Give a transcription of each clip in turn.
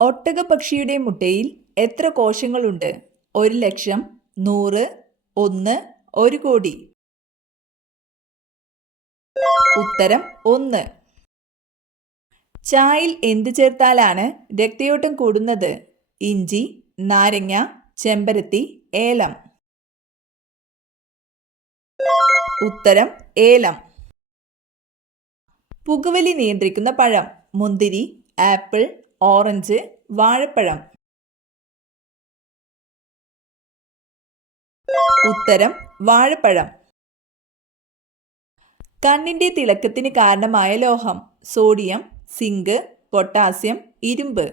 ഒട്ടകപ്പക്ഷിയുടെ മുട്ടയിൽ എത്ര കോശങ്ങളുണ്ട്? 1,00,000, 100, 1, 1 കോടി. ഉത്തരം 1. ചായയിൽ എന്ത് ചേർത്താലാണ് രക്തയോട്ടം കൂടുന്നത്? ഇഞ്ചി, നാരങ്ങ, ചെമ്പരത്തി, ഏലം. ഉത്തരം ഏലം. പുകവലി നിയന്ത്രിക്കുന്ന പഴം: മുന്തിരി, ആപ്പിൾ, ഓറഞ്ച്, വാഴപ്പഴം. ഉത്തരം വാഴപ്പഴം. കണ്ണിന്റെ തിളക്കത്തിന് കാരണമായ ലോഹം: സോഡിയം, സിങ്ക്, പൊട്ടാസ്യം, ഇരുമ്പ്.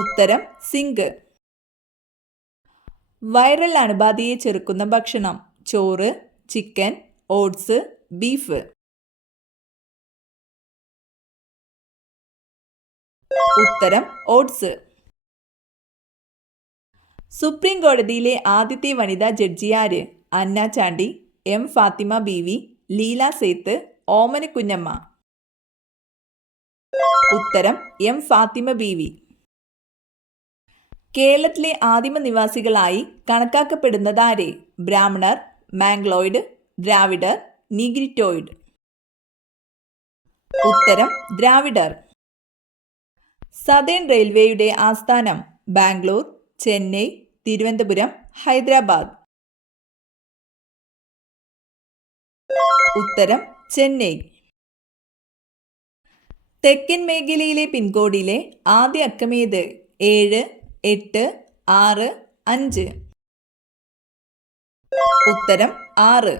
ഉത്തരം സിങ്ക്. വൈറൽ അണുബാധയെ ചെറുക്കുന്ന ഭക്ഷണം: ചോറ്, ചിക്കൻ, ഓട്സ്, ബീഫ്. ഉത്തരം ഓട്സ്. സുപ്രീം കോടതിയിലെ ആദ്യത്തെ വനിതാ ജഡ്ജി ആര്? അന്ന ചാണ്ടി, എം ഫാത്തിമ ബീവി, ലീല സേത്ത്, ഓമന കുഞ്ഞമ്മ. ഉത്തരം എം ഫാത്തിമ ബീവി. കേരളത്തിലെ ആദിമ നിവാസികളായി കണക്കാക്കപ്പെടുന്നത് ആരെ? ബ്രാഹ്മണർ, മാംഗ്ലോയിഡ്, ദ്രാവിഡർ, നീഗ്രിറ്റോയിഡ്. ഉത്തരം ദ്രാവിഡർ. സതേൺ റെയിൽവേയുടെ ആസ്ഥാനം: ബാംഗ്ലൂർ, ചെന്നൈ, തിരുവനന്തപുരം, ഹൈദരാബാദ്. ഉത്തരം ചെന്നൈ. തെക്കൻ മേഖലയിലെ പിൻകോഡിലെ ആദ്യ അക്കമേത്? 7, 8, 6, 5. ഉത്തരം 6.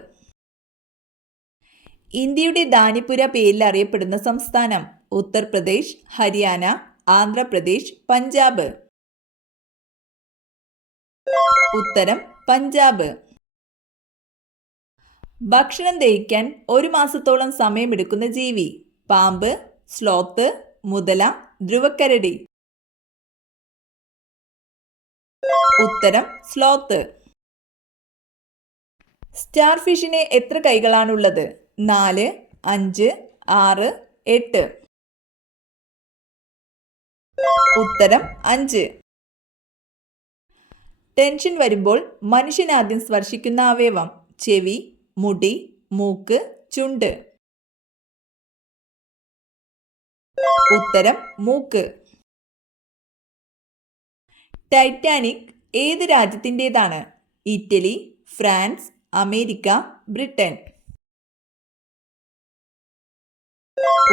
ഇന്ത്യയുടെ ദാനിപുര പേരിൽ അറിയപ്പെടുന്ന സംസ്ഥാനം: ഉത്തർപ്രദേശ്, ഹരിയാന, ആന്ധ്രാപ്രദേശ്, പഞ്ചാബ്. ഉത്തരം പഞ്ചാബ്. ഭക്ഷണം ദഹിക്കാൻ 1 മാസത്തോളം സമയമെടുക്കുന്ന ജീവി: പാമ്പ്, സ്ലോത്ത്, മുതല, ധ്രുവക്കരടി. ഉത്തരം സ്ലോത്ത്. സ്റ്റാർ ഫിഷിന് എത്ര കൈകളാണുള്ളത്? 4, 5, 6, 8. ഉത്തരം 5. ടെൻഷൻ വരുമ്പോൾ മനുഷ്യൻ ആദ്യം സ്പർശിക്കുന്ന അവയവം: ചെവി, മുടി, മൂക്ക്, ചുണ്ട്. ഉത്തരം മൂക്ക്. ടൈറ്റാനിക് ഏത് രാജ്യത്തിൻ്റെതാണ്? Italy, France, America, Britain.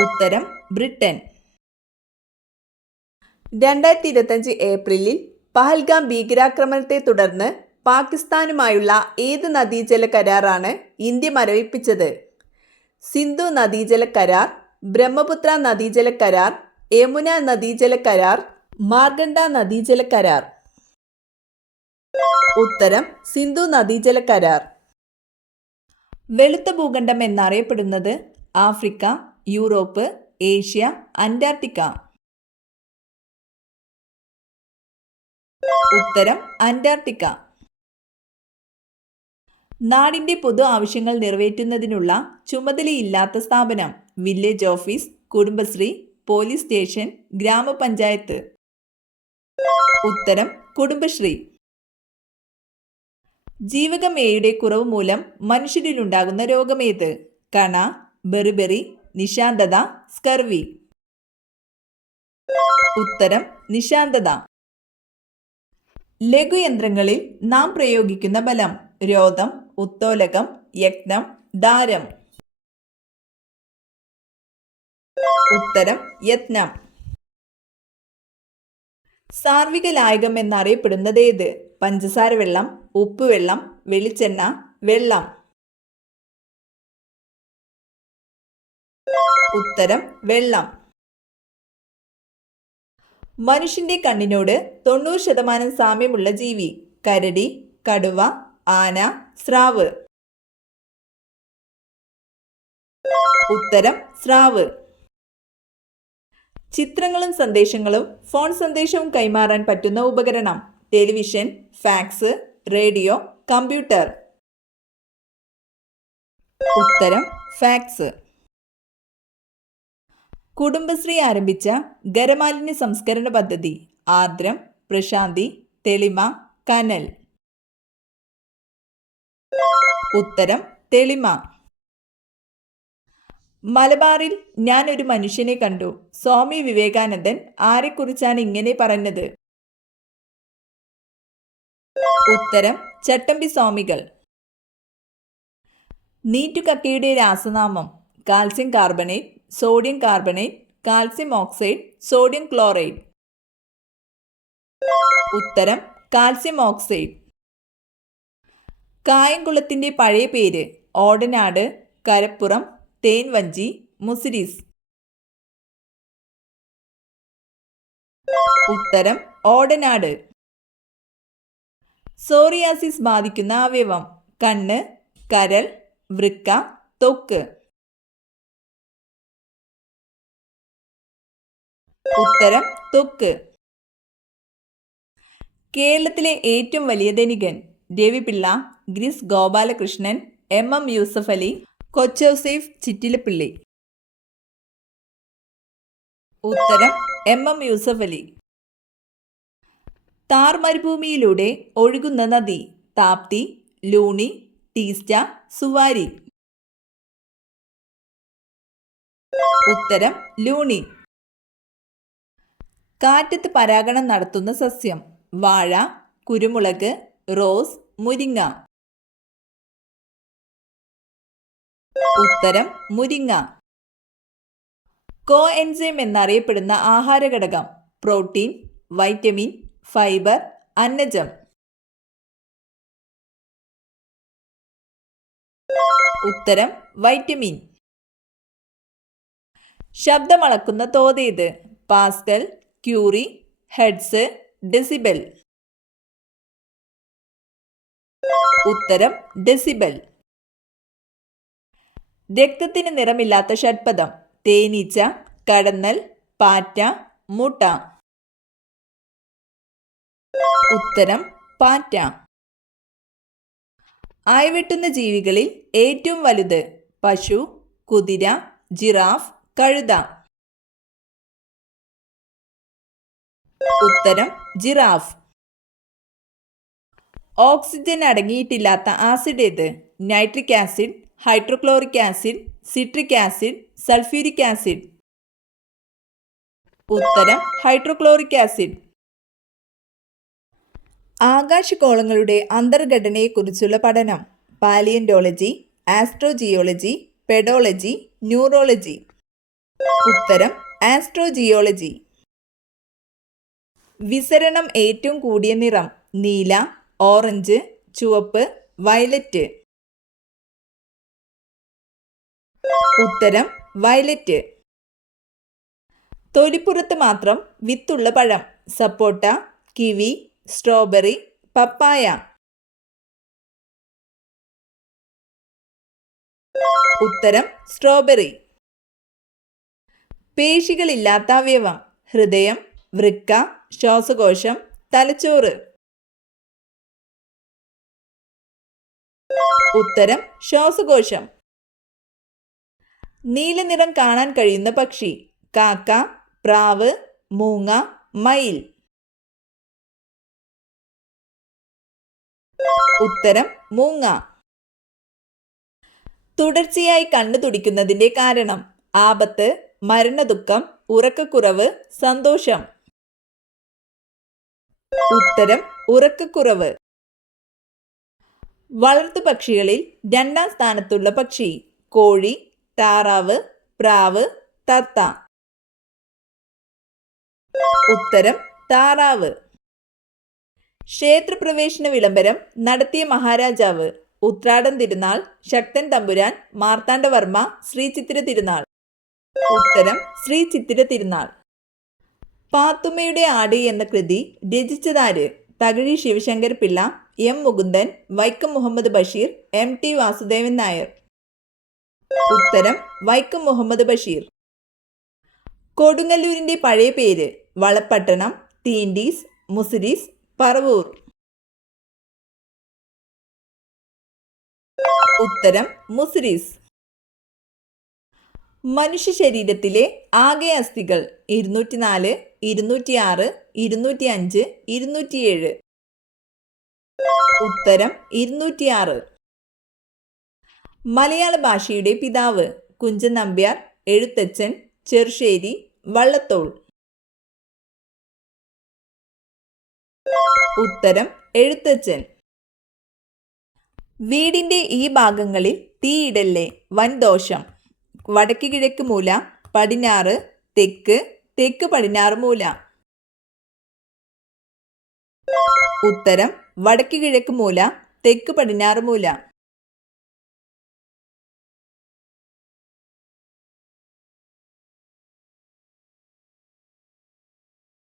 ഉത്തരം ബ്രിട്ടൻ. 2025 ഏപ്രിലിൽ പഹൽഗാം ഭീകരാക്രമണത്തെ തുടർന്ന് പാകിസ്ഥാനുമായുള്ള ഏത് നദീജല കരാറാണ് ഇന്ത്യ മരവിപ്പിച്ചത്? സിന്ധു നദീജല കരാർ, ബ്രഹ്മപുത്ര നദീജല കരാർ, യമുന നദീജല കരാർ, മാർഗണ്ഡ നദീജല കരാർ. ഉത്തരം സിന്ധു നദീജല കരാർ. വെളുത്ത ഭൂഖണ്ഡം എന്നറിയപ്പെടുന്നത്: ആഫ്രിക്ക, യൂറോപ്പ്, ഏഷ്യ, അന്റാർട്ടിക്ക. ഉത്തരം അന്റാർട്ടിക്ക. നാടിന്റെ പൊതു ആവശ്യങ്ങൾ നിറവേറ്റുന്നതിനുള്ള ചുമതലയില്ലാത്ത സ്ഥാപനം: village office, Kudumbashree, police station, ഗ്രാമപഞ്ചായത്ത്. ഉത്തരം കുടുംബശ്രീ. ജീവകം എയുടെ കുറവ് മൂലം മനുഷ്യരിലുണ്ടാകുന്ന രോഗമേത്? കണ, ബെറിബെറി, നിശാന്തത, സ്കർവി. ഉത്തരം നിശാന്തത. ലഘുയന്ത്രങ്ങളിൽ നാം പ്രയോഗിക്കുന്ന ബലം: രോധം, ഉത്തോലകം, യജ്ഞം, ദാരം. ഉത്തരം യജ്ഞം. സാർവിക ലായകം എന്നറിയപ്പെടുന്നത് ഏത്? പഞ്ചസാര വെള്ളം, ഉപ്പുവെള്ളം, വെളിച്ചെണ്ണ, വെള്ളം. ഉത്തരം വെള്ളം. മനുഷ്യന്റെ കണ്ണിനോട് 90% സാമ്യമുള്ള ജീവി: കരടി, കടുവ, ആന, സ്രാവ്. ഉത്തരം സ്രാവ്. ചിത്രങ്ങളും സന്ദേശങ്ങളും ഫോൺ സന്ദേശവും കൈമാറാൻ പറ്റുന്ന ഉപകരണം: ടെലിവിഷൻ, ഫാക്സ്, റേഡിയോ, കമ്പ്യൂട്ടർ. ഉത്തരം ഫാക്സ്. കുടുംബശ്രീ ആരംഭിച്ച ഖരമാലിന്യ സംസ്കരണ പദ്ധതി? ആർദ്രം, പ്രശാന്തി, തെളിമ, കനൽ. ഉത്തരം തെളിമ. മലബാറിൽ ഞാൻ ഒരു മനുഷ്യനെ കണ്ടു. സ്വാമി വിവേകാനന്ദൻ ആരെക്കുറിച്ചാണ് ഇങ്ങനെ പറഞ്ഞത്? ഉത്തരം ചട്ടമ്പി സ്വാമികൾ. നീറ്റുകക്കയുടെ രാസനാമം? Calcium carbonate, sodium carbonate, calcium oxide, sodium chloride. ഉത്തരം കാൽസ്യം ഓക്സൈഡ്. കായംകുളത്തിന്റെ പഴയ പേര്? ഓടനാട്, കരപ്പുറം, തേൻവഞ്ചി, മുസിരിസ്. ഉത്തരം ഓടനാട്. സോറിയാസിസ് ബാധിക്കുന്ന അവയവം? കണ്ണ്, കരൾ, വൃക്ക, ത്വക്ക്. ഉത്തരം ത്വക്ക്. കേരളത്തിലെ ഏറ്റവും വലിയ ധനികൻ? രവിപിള്ള, ഗ്രിസ് ഗോപാലകൃഷ്ണൻ, എം യൂസഫ് അലി, കൊച്ചൗസേഫ് ചിറ്റിലപ്പിള്ളി. ഉത്തരം എം യൂസഫ് അലി. താർ മരുഭൂമിയിലൂടെ ഒഴുകുന്ന നദി? താപ്തി, ലൂണി, ടീസ്റ്റ, സുവാരി. ഉത്തരം ലൂണി. കാറ്റത്ത് പരാഗണം നടത്തുന്ന സസ്യം? വാഴ, കുരുമുളക്, റോസ്, മുരിങ്ങ. ഉത്തരം മുരിങ്ങ. കോ എൻസൈം എന്നറിയപ്പെടുന്ന ആഹാരഘടകം? പ്രോട്ടീൻ, വൈറ്റമിൻ, ഫൈബർ, അന്നജം. ഉത്തരം വൈറ്റമിൻ. ശബ്ദമളക്കുന്ന തോതേത്? Pascal, curie, hertz, decibel. ഉത്തരം ഡെസിബൽ. രക്തത്തിന് നിറമില്ലാത്ത ഷഡ്പദം? തേനീച്ച, കടന്നൽ, പാറ്റ, മുട്ട. ഉത്തരം പാറ്റ. ആയവെട്ടുന്ന ജീവികളിൽ ഏറ്റവും വലുത്? പശു, കുതിര, ജിറാഫ്, കഴുത. ഉത്തരം ജിറാഫ്. ഓക്സിജൻ അടങ്ങിയിട്ടില്ലാത്ത ആസിഡ് ഏത്? Nitric acid, hydrochloric acid, citric acid, sulphuric acid. ഉത്തരം ഹൈഡ്രോക്ലോറിക് ആസിഡ്. ആകാശഗോളങ്ങളുടെ അന്തർഘടനയെക്കുറിച്ചുള്ള പഠനം? Palaeontology, astrogeology, pedology, neurology. ഉത്തരം ആസ്ട്രോജിയോളജി. വിസരണം ഏറ്റവും കൂടിയ നിറം? നീല, ഓറഞ്ച്, ചുവപ്പ്, വയലറ്റ്. ഉത്തരം വയലറ്റ്. തൊലിപ്പുറത്ത് മാത്രം വിത്തുള്ള പഴം? സപ്പോട്ട, കിവി, സ്ട്രോബെറി, പപ്പായ. ഉത്തരം സ്ട്രോബെറി. പേശികളില്ലാത്ത അവയവം? ഹൃദയം, വൃക്ക, ശ്വാസകോശം, തലച്ചോറ്. ഉത്തരം ശ്വാസകോശം. നീലനിറം കാണാൻ കഴിയുന്ന പക്ഷി? കാക്ക, പ്രാവ്, മൂങ്ങ, മയിൽ. ഉത്തരം മൂങ്ങ. തുടർച്ചയായി കണ്ണു തുടിക്കുന്നതിന്റെ കാരണം? ആപത്ത്, മരണദുഃഖം, ഉറക്കക്കുറവ്, സന്തോഷം. ഉത്തരം ഉറക്കക്കുറവ്. വളർത്തുപക്ഷികളിൽ രണ്ടാം സ്ഥാനത്തുള്ള പക്ഷി? കോഴി, താറാവ്, പ്രാവ്, തത്ത. ഉത്തരം താറാവ്. ക്ഷേത്രപ്രവേശന വിളംബരം നടത്തിയ മഹാരാജാവ്? ഉത്രാടം തിരുനാൾ, ശക്തൻ തമ്പുരാൻ, മാർത്താണ്ഡവർമ്മ, ശ്രീ ചിത്തിര തിരുനാൾ. ഉത്തരം ശ്രീ ചിത്തിര തിരുനാൾ. പാത്തുമ്മയുടെ ആട് എന്ന കൃതി രചിച്ചതാര്? Thakazhi Sivasankar Pillai, M Mukundan, Vaikom Muhammad Basheer, T Vasudevan Nair. ഉത്തരം വൈക്കം മുഹമ്മദ് ബഷീർ. കൊടുങ്ങല്ലൂരിന്റെ പഴയ പേര്? വളപ്പട്ടണം, തീണ്ടീസ്, മുസിരീസ്, പറവൂർ. ഉത്തരം മുസിരീസ്. മനുഷ്യ ശരീരത്തിലെ ആകെ അസ്ഥികൾ 204, 206, 205, 207. ഉത്തരം 206. മലയാള ഭാഷയുടെ പിതാവ് കുഞ്ചൻ നമ്പ്യാർ, എഴുത്തച്ഛൻ, ചെറുശ്ശേരി, വള്ളത്തോൾ. ഉത്തരം എഴുത്തച്ഛൻ. വീടിൻ്റെ ഈ ഭാഗങ്ങളിൽ തീയിടല്ലേ, വൻദോഷം. വടക്ക് കിഴക്ക് മൂല, പടിഞ്ഞാറ്, തെക്ക്, തെക്ക് പടിഞ്ഞാറ് മൂല. ഉത്തരം വടക്ക് കിഴക്ക് മൂല, തെക്ക് പടിഞ്ഞാറ് മൂല.